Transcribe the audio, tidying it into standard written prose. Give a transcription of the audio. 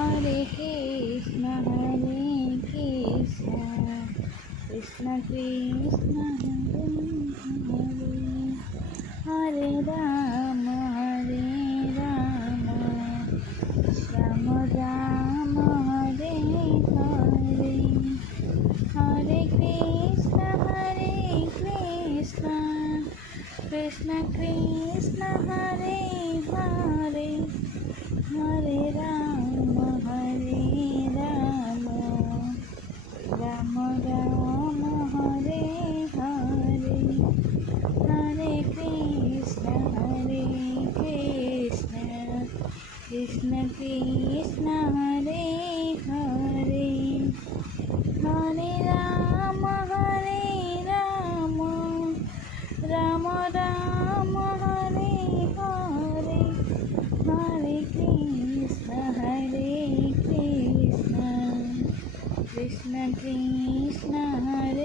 Hare Krishna, Krishna Krishna, Hare Rama, Rama Rama, Hare Hare, Hare Krishna, Krishna Krishna, Hare Hare, Hare Rama, Rama Rama, Hare Hare, Hare Krishna, Krishna Krishna, Hare Hare, Hare Rama, Rama Rama, Hare Hare, Hare Krishna, Krishna Krishna, Hare